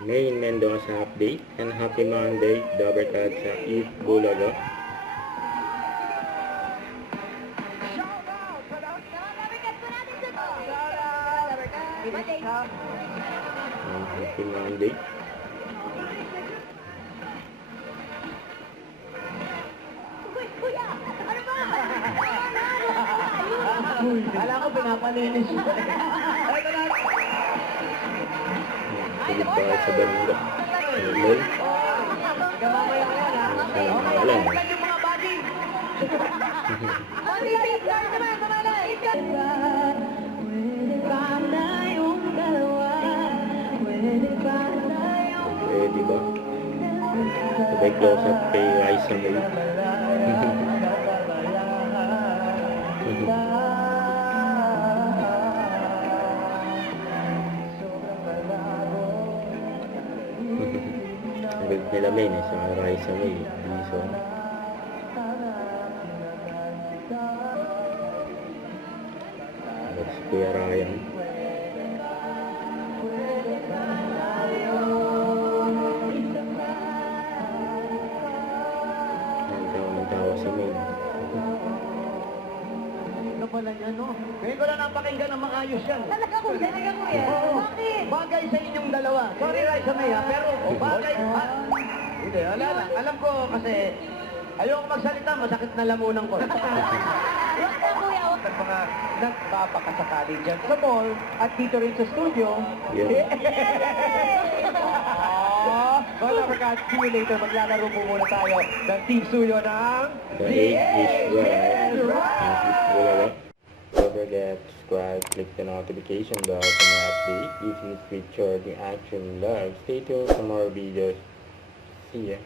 Main Mendoza update and happy Monday, Dabarkad sa Eat Bulaga. Happy Monday. Kala ko pinapalinis siya. Tulid tayo sa barangay. Hello. Kamamaya ko yan, ha? Okay, alam. Yung mga body. Pwede ba? Sabay close up kay Raisa May. Agad nila main sa Raisa May. Dison. Agad si Kuya Ryan. Nagtawa si May. Ano pala niya, no? Ngayon ko lang napakinggan ng maayos yan. Talaga ko yan. Oo. Bakit? Bagay sa inyong dalawa. Sorry, Raisa May, ha? Pero bagay... Hindi, wala lang. Alam ko kasi ayoko magsalita, masakit na lamunan ko. Huwag na kuya. At mga nagpapakasakali dyan sa mall at dito rin sa studio. Yeah. Wala ka, see you later. Maglalaro po muna tayo ng Team Suyo ng The Egg is Right. Don't forget to subscribe, click the notification bell for more update. If you feature the action live, stay tuned for more videos. See ya.